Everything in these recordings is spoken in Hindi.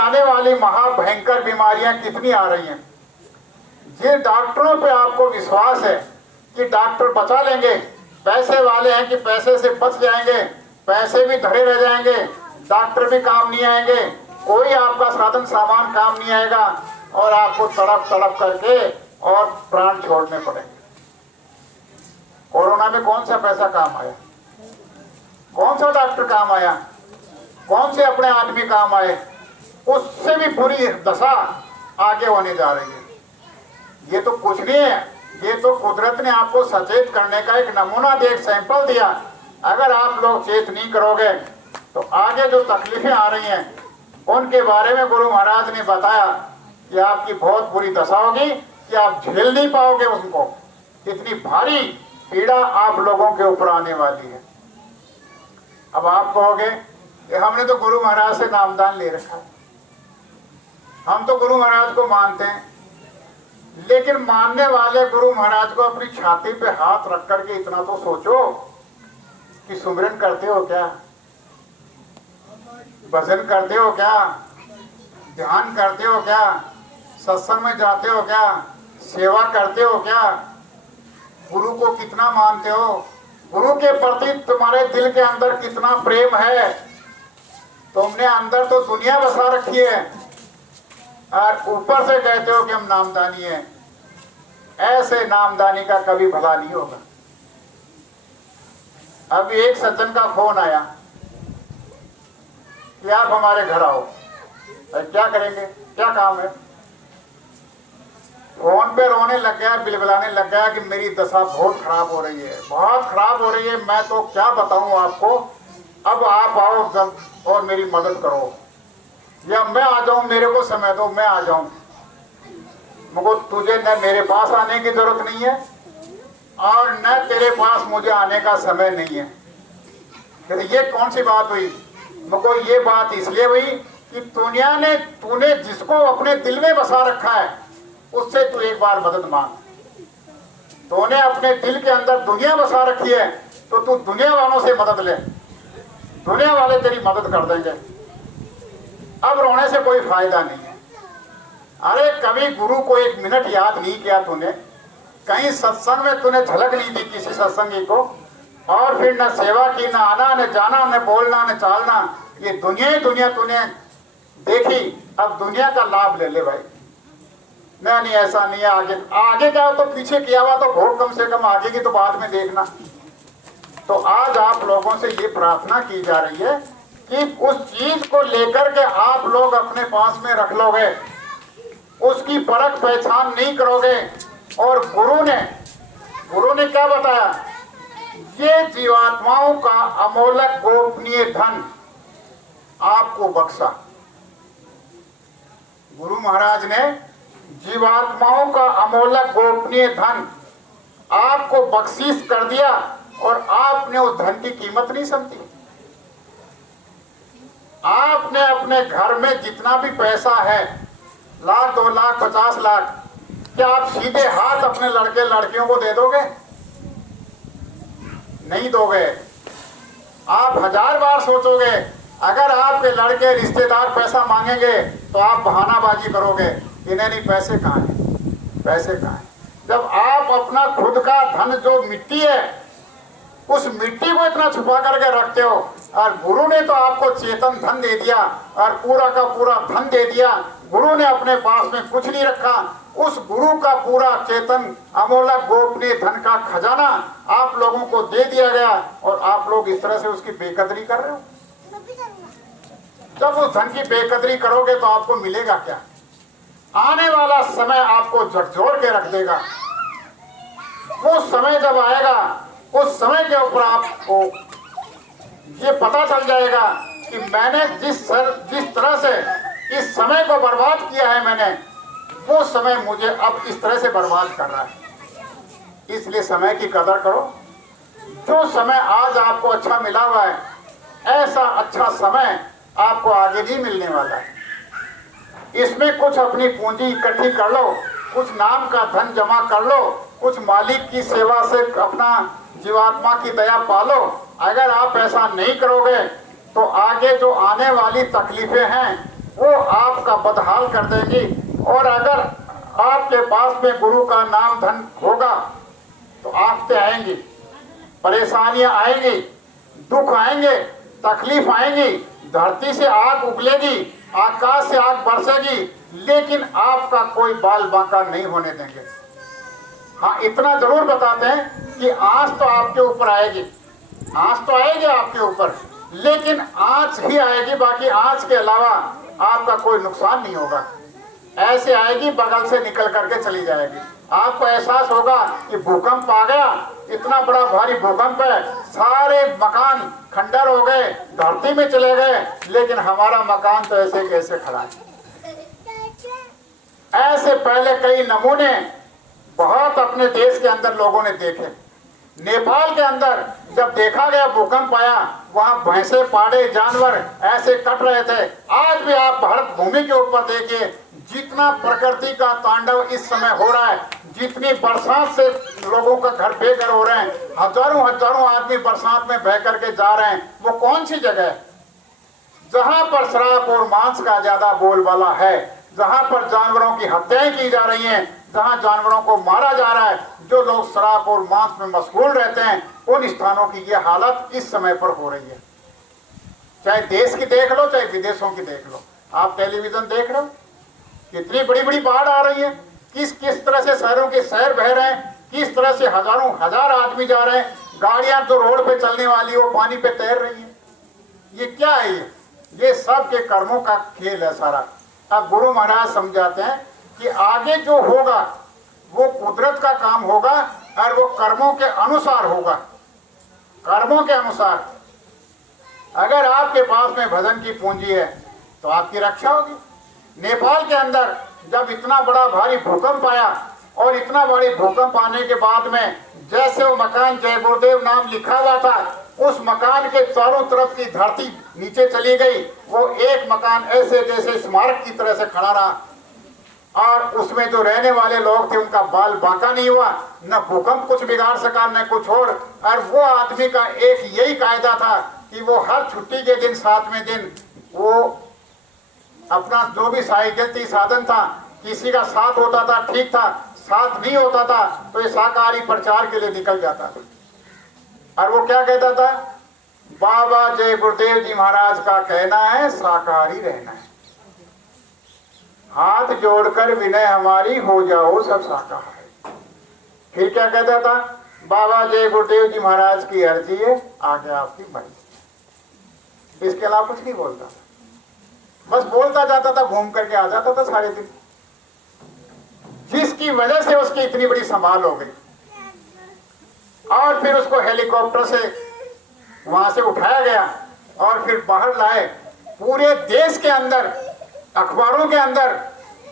आने वाली महाभयंकर बीमारियां कितनी आ रही हैं। जिन डॉक्टरों पे आपको विश्वास है कि डॉक्टर बचा लेंगे, पैसे वाले हैं कि पैसे से बच जाएंगे, पैसे भी धरे रह जाएंगे, डॉक्टर भी काम नहीं आएंगे, कोई आपका साधन सामान काम नहीं आएगा और आपको तड़प तड़प करके और प्राण छोड़ने पड़ेंगे। कोरोना में कौन सा पैसा काम आया, कौन सा डॉक्टर काम आया, कौन से अपने आदमी काम आए, उससे भी बुरी दशा आगे होने जा रही है। ये तो कुछ नहीं है, ये तो कुदरत ने आपको सचेत करने का एक नमूना दे, एक सैंपल दिया। अगर आप लोग चेत नहीं करोगे तो आगे जो तकलीफें आ रही हैं उनके बारे में गुरु महाराज ने बताया कि आपकी बहुत बुरी दशा होगी कि आप झेल नहीं पाओगे उनको। इतनी भारी पीड़ा आप लोगों के ऊपर आने वाली है। अब आप कहोगे कि हमने तो गुरु महाराज से नामदान ले रखा है, हम तो गुरु महाराज को मानते हैं, लेकिन मानने वाले गुरु महाराज को अपनी छाती पे हाथ रख करके इतना तो सोचो कि सुमिरन करते हो क्या, भजन करते हो क्या, ध्यान करते हो क्या, सत्संग में जाते हो क्या, सेवा करते हो क्या, गुरु को कितना मानते हो, गुरु के प्रति तुम्हारे दिल के अंदर कितना प्रेम है। तुमने अंदर तो दुनिया बसा रखी है और ऊपर से कहते हो कि हम नामदानी हैं। ऐसे नामदानी का कभी भला नहीं होगा। अभी एक सज्जन का फोन आया कि आप हमारे घर आओ। क्या करेंगे, क्या काम है। फोन पे रोने लग गया, बिलबिलाने लग गया कि मेरी दशा बहुत खराब हो रही है, बहुत खराब हो रही है, मैं तो क्या बताऊं आपको। अब आप आओ जल्द और मेरी मदद करो, या मैं आ जाऊं, मेरे को समय दो, मैं आ जाऊं। मुझको तुझे न मेरे पास आने की जरूरत नहीं है और न तेरे पास मुझे आने का समय नहीं है। फिर ये कौन सी बात हुई। मुझको ये बात इसलिए हुई कि तूने जिसको अपने दिल में बसा रखा है उससे तू एक बार मदद मांग। तूने अपने दिल के अंदर दुनिया बसा रखी है तो तू दुनिया वालों से मदद ले, दुनिया वाले तेरी मदद कर देंगे। अब रोने से कोई फायदा नहीं है। अरे कभी गुरु को एक मिनट याद नहीं किया तूने, कहीं सत्संग में तूने झलक नहीं दी किसी सत्संगी को, और फिर न सेवा की, न आना, न जाना, न बोलना, न चालना, ये दुनिया ही दुनिया तूने देखी। अब दुनिया का लाभ ले ले भाई। नहीं ऐसा नहीं है, आगे क्या तो पीछे किया हुआ तो बहुत, कम से कम आगे की तो बाद में देखना। तो आज आप लोगों से ये प्रार्थना की जा रही है कि उस चीज को लेकर के आप लोग अपने पास में रख लोगे, उसकी परख पहचान नहीं करोगे। और गुरु ने क्या बताया, ये जीवात्माओं का अमोलक गोपनीय धन आपको बख्शा। गुरु महाराज ने जीवात्माओं का अमोलक गोपनीय धन आपको बख्शीश कर दिया और आपने उस धन की कीमत नहीं समझी। आपने अपने घर में जितना भी पैसा है, लाख, 2 लाख, 50 लाख, क्या आप सीधे हाथ अपने लड़के लड़कियों को दे दोगे? नहीं दोगे। आप 1000 बार सोचोगे। अगर आपके लड़के रिश्तेदार पैसा मांगेंगे तो आप बहानाबाजी करोगे, इन्हें नहीं, पैसे कहाँ हैं, पैसे कहाँ हैं। जब आप अपना खुद का धन जो मिट्टी है उस मिट्टी को इतना छुपा करके रखते हो, और गुरु ने तो आपको चेतन धन दे दिया और पूरा का पूरा धन दे दिया। गुरु ने अपने पास में कुछ नहीं रखा, उस गुरु का पूरा चेतन अमोलक गोपनीय धन का खजाना आप लोगों को दे दिया गया और आप लोग इस तरह से उसकी बेकदरी कर रहे हो। जब उस धन की बेकदरी करोगे तो आपको मिलेगा क्या। आने वाला समय आपको झकझोर के रख देगा। वो समय जब आएगा, उस समय के ऊपर आपको ये पता चल जाएगा कि मैंने जिस तरह से इस समय को बर्बाद किया है, मैंने वो समय मुझे अब इस तरह से बर्बाद कर रहा है। इसलिए समय की कदर करो। जो समय आज आपको अच्छा मिला हुआ है, ऐसा अच्छा समय आपको आगे नहीं मिलने वाला है। इसमें कुछ अपनी पूंजी इकट्ठी कर लो, कुछ नाम का धन जमा कर लो, कुछ मालिक की सेवा से अपना जीवात्मा की दया पालो। अगर आप ऐसा नहीं करोगे तो आगे जो आने वाली तकलीफें हैं वो आप का बदहाल कर देंगी। और अगर आपके पास में गुरु का नाम धन होगा तो आफतें आएंगी, परेशानियां आएंगी, दुख आएंगे, तकलीफ आएंगी, धरती से आग उगलेगी, आकाश से आग बरसेगी, लेकिन आपका कोई बाल बांका नहीं होने देंगे। हाँ, इतना जरूर बताते हैं कि आँच तो आपके ऊपर आएगी, आँच तो आएगी आपके ऊपर, लेकिन आँच ही आएगी, बाकी आँच के अलावा आपका कोई नुकसान नहीं होगा। ऐसे आएगी, बगल से निकल करके चली जाएगी। आपको एहसास होगा कि भूकंप आ गया, इतना बड़ा भारी भूकंप है, सारे मकान खंडर हो गए, धरती में चले गए, लेकिन हमारा मकान तो ऐसे कैसे खड़ा है। ऐसे पहले कई नमूने बहुत अपने देश के अंदर लोगों ने देखे। नेपाल के अंदर जब देखा गया भूकंप आया, वहां भैंसे, पाड़े, जानवर ऐसे कट रहे थे। आज भी आप भारत भूमि के ऊपर देखिए, जितना प्रकृति का तांडव इस समय हो रहा है, जितनी बरसात से लोगों का घर बेघर हो रहे हैं, हजारों हजारों आदमी बरसात में बह करके जा रहे हैं, वो कौन सी जगह है जहां पर शराब और मांस का ज्यादा बोलबाला है, जहां पर जानवरों की हत्याएं की जा रही हैं, जहां जानवरों को मारा जा रहा है, जो लोग शराब और मांस में मशगूल रहते हैं, उन स्थानों की ये हालत इस समय पर हो रही है। चाहे देश की देख लो, चाहे विदेशों की देख लो, आप टेलीविजन देख रहे हो, कितनी बड़ी बड़ी बाढ़ आ रही है, किस किस तरह से शहरों के शहर बह रहे हैं, किस तरह से हजारों हजार आदमी जा रहे हैं, गाड़ियां जो रोड पे चलने वाली वो पानी पे तैर रही है। ये क्या है? ये सब के कर्मों का खेल है सारा। अब गुरु महाराज समझाते हैं कि आगे जो होगा वो कुदरत का काम होगा और वो कर्मों के अनुसार होगा, कर्मों के अनुसार। अगर आपके पास में भजन की पूंजी है तो आपकी रक्षा होगी। नेपाल के अंदर जब इतना बड़ा भारी भूकंप आया और इतना बड़ी भूकंप आने के बाद में जैसे वो मकान जय गुरुदेव नाम लिखा हुआ था, उस मकान के चारों तरफ की धरती नीचे चली गई। वो एक मकान ऐसे जैसे स्मारक की तरह से खड़ा रहा और उसमें जो रहने वाले लोग थे उनका बाल बांका नहीं हुआ, न भूकंप कुछ बिगाड़ सका न कुछ और वो आदमी का एक यही कायदा था कि वो हर छुट्टी के दिन, 7वें दिन, वो अपना जो भी साइकिल थी, साधन था, किसी का साथ होता था ठीक था, साथ नहीं होता था तो ये शाकाहारी प्रचार के लिए निकल जाता था। और वो क्या कहता था? बाबा जय गुरुदेव जी महाराज का कहना है शाकाहारी रहना है, हाथ जोड़कर विनय हमारी हो जाओ सब शाकाहारी। फिर क्या कहता था? बाबा जय गुरुदेव जी महाराज की अर्जी है, आगे आपकी मर्जी। इसके अलावा कुछ नहीं बोलता था, बस बोलता जाता था, घूम करके आ जाता था सारे दिन, जिसकी वजह से उसकी इतनी बड़ी संभाल हो गई। और फिर उसको हेलीकॉप्टर से वहां से उठाया गया और फिर बाहर लाए। पूरे देश के अंदर, अखबारों के अंदर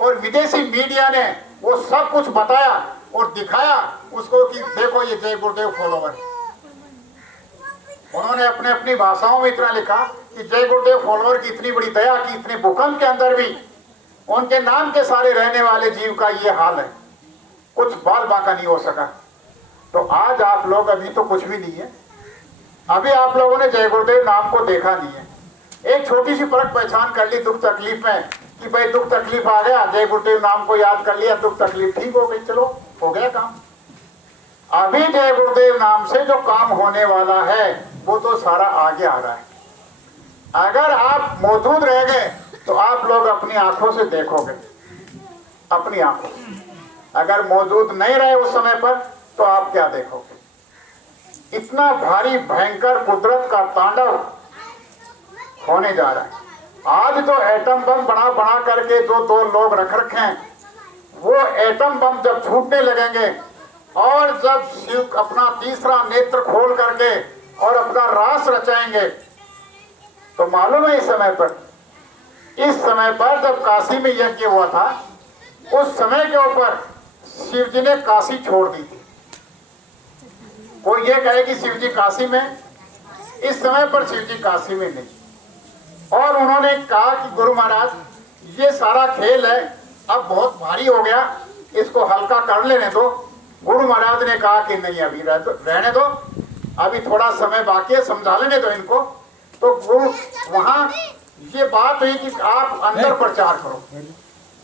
और विदेशी मीडिया ने वो सब कुछ बताया और दिखाया उसको कि देखो ये जय गुरुदेव फॉलोवर। उन्होंने अपने अपनी भाषाओं में इतना लिखा कि जय गुरुदेव फॉलोवर की इतनी बड़ी दया कि इतने भूकंप के अंदर भी उनके नाम के सारे रहने वाले जीव का ये हाल है, कुछ बाल बांका नहीं हो सका। तो आज आप लोग, अभी तो कुछ भी नहीं है, अभी आप लोगों ने जय गुरुदेव नाम को देखा नहीं है। एक छोटी सी फर्क पहचान कर ली दुख तकलीफ में कि भाई दुख तकलीफ आ गया, जय गुरुदेव नाम को याद कर लिया, दुख तकलीफ ठीक हो गई, चलो हो गया काम। अभी जय गुरुदेव नाम से जो काम होने वाला है वो तो सारा आगे आ रहा है। अगर आप मौजूद रह गए तो आप लोग अपनी आंखों से देखोगे, अपनी आंखों से। अगर मौजूद नहीं रहे उस समय पर तो आप क्या देखोगे? इतना भारी भयंकर कुदरत का तांडव होने जा रहा है। आज जो एटम बम बना करके जो 2 लोग रख रखे हैं, वो एटम बम जब छूटने लगेंगे और जब शिव अपना तीसरा नेत्र खोल करके और अपना रास रचाएंगे तो मालूम है इस समय पर जब काशी में यज्ञ हुआ था, उस समय के ऊपर शिव जी ने काशी छोड़ दी थी। कोई ये कहे कि शिव जी काशी में, इस समय पर शिव जी काशी में नहीं। और उन्होंने कहा कि गुरु महाराज ये सारा खेल है अब बहुत भारी हो गया, इसको हल्का कर लेने दो। गुरु महाराज ने कहा कि नहीं, अभी रहने दो, अभी थोड़ा समय बाकी है, समझा लेने दो इनको। तो गुरु वहां ये बात हुई कि आप अंदर प्रचार करो,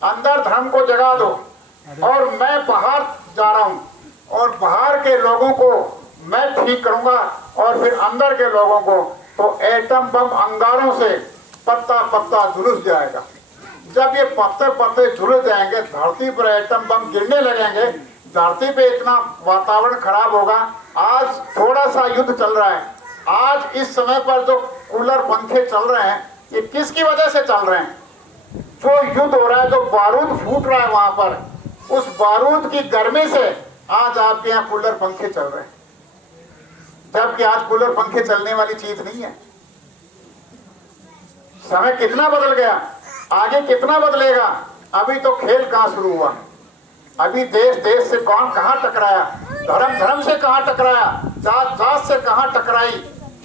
अंदर धर्म को जगा दो, और मैं बाहर जा रहा हूँ और बाहर के लोगों को मैं ठीक करूंगा, और फिर अंदर के लोगों को तो एटम बम अंगारों से पत्ता पत्ता झुलस जाएगा। जब ये पत्ते पत्ते झुलस जाएंगे, धरती पर एटम बम गिरने लगेंगे, धरती पे इतना वातावरण खराब होगा। आज थोड़ा सा युद्ध चल रहा है, आज इस समय पर जो कूलर पंखे चल रहे हैं, ये किसकी वजह से चल रहे हैं? जो युद्ध हो रहा है, जो बारूद फूट रहा है वहां पर, उस बारूद की गर्मी से आज आपके यहाँ कूलर पंखे चल रहे हैं, जबकि आज कूलर पंखे चलने वाली चीज नहीं है। समय कितना बदल गया, आगे कितना बदलेगा। अभी तो खेल कहाँ शुरू हुआ, अभी देश देश से कौन कहाँ टकराया, धर्म धर्म से कहाँ टकराया, जात जात से कहाँ टकराई,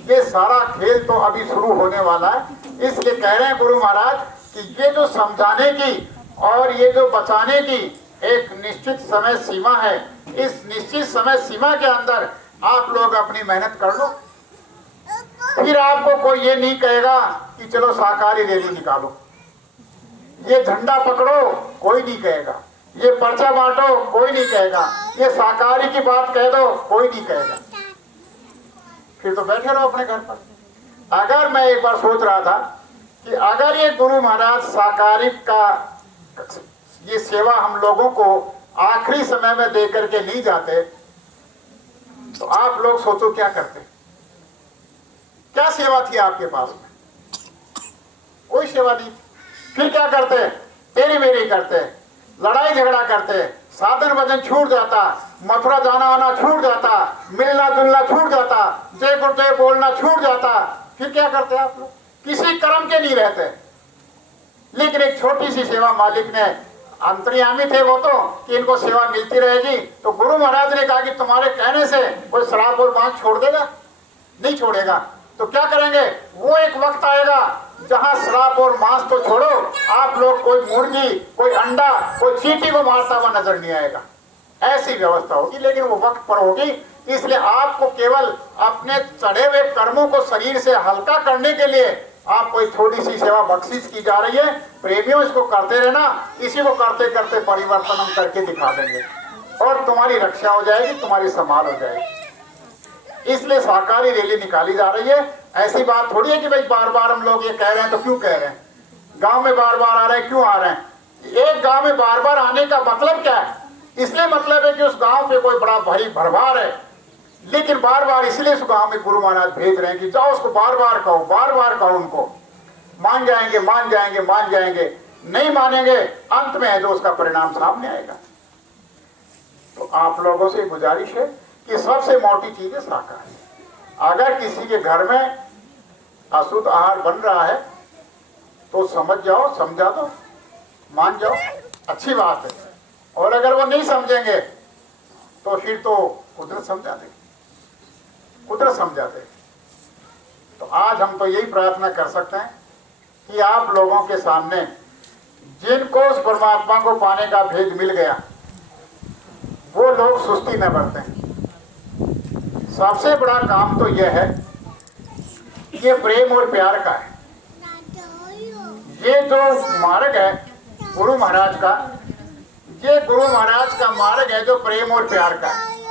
ये सारा खेल तो अभी शुरू होने वाला है। इसलिए कह रहे हैं गुरु महाराज कि ये जो समझाने की और ये जो बचाने की एक निश्चित समय सीमा है, इस निश्चित समय सीमा के अंदर आप लोग अपनी मेहनत कर लो। फिर आपको कोई ये नहीं कहेगा कि चलो शाकाहारी रैली निकालो, ये झंडा पकड़ो, कोई नहीं कहेगा, ये पर्चा बांटो, कोई नहीं कहेगा, ये शाकाहारी की बात कह दो, कोई नहीं कहेगा। फिर तो बैठे रहो अपने घर पर। अगर मैं एक बार सोच रहा था कि अगर ये गुरु महाराज शाकाहारी का ये सेवा हम लोगों को आखिरी समय में दे करके नहीं जाते, तो आप लोग सोचो क्या करते, क्या सेवा थी आपके पास में? कोई सेवा नहीं। फिर क्या करते? तेरी मेरी करते, लड़ाई झगड़ा करते, साधन भजन छूट जाता, मथुरा जाना आना छूट जाता, मिलना जुलना छूट जाता, जय गुरुदेव बोलना छूट जाता। फिर क्या करते आप लोग? किसी कर्म के नहीं रहते। लेकिन एक छोटी सी सेवा मालिक ने, अंतर्यामी थे वो तो, कि इनको सेवा मिलती रहेगी। तो गुरु महाराज ने कहा कि तुम्हारे कहने से कोई शराब और मांस छोड़ देगा? नहीं छोड़ेगा। तो क्या करेंगे? वो एक वक्त आएगा जहां शराब और मांस तो छोड़ो, आप लोग कोई मुर्गी, कोई अंडा, कोई चींटी को मारता हुआ नजर नहीं आएगा। ऐसी व्यवस्था होगी, लेकिन वो वक्त पर होगी। इसलिए आपको केवल अपने चढ़े हुए कर्मों को शरीर से हल्का करने के लिए आपको एक छोटी सी सेवा बख्शिश की जा रही है। प्रेमियों, इसको करते रहना, इसी को करते करते परिवर्तन हम करके दिखा देंगे और तुम्हारी रक्षा हो जाएगी, तुम्हारी संभाल हो जाएगी। इसलिए शाकाहारी रैली निकाली जा रही है। ऐसी बात थोड़ी है कि भाई बार बार हम लोग ये कह रहे हैं तो क्यों कह रहे हैं, गांव में बार बार आ रहे हैं क्यों आ रहे हैं। एक गांव में बार बार आने का मतलब क्या है? इसलिए मतलब है कि उस गांव पे कोई बड़ा भारी भरभार है, लेकिन बार बार इसलिए उस गांव में गुरु महाराज भेज रहे हैं कि जाओ उसको बार बार कहो, बार बार कहो, उनको मान जाएंगे, मान जाएंगे, मान जाएंगे। नहीं मानेंगे, अंत में है जो उसका परिणाम सामने आएगा। तो आप लोगों से गुजारिश है कि सबसे मोटी चीज है शाकाहारी। अगर किसी के घर में अशुद्ध आहार बन रहा है तो समझ जाओ, समझा दो, मान जाओ, अच्छी बात है। और अगर वो नहीं समझेंगे तो फिर तो कुदरत समझा दे, कुदरत समझा दे। तो आज हम तो यही प्रार्थना कर सकते हैं कि आप लोगों के सामने जिनको उस परमात्मा को पाने का भेद मिल गया, वो लोग सुस्ती न बरतें। सबसे बड़ा काम तो यह है, ये प्रेम और प्यार का है। ये जो मार्ग है गुरु महाराज का, ये गुरु महाराज का मार्ग है जो प्रेम और प्यार का है।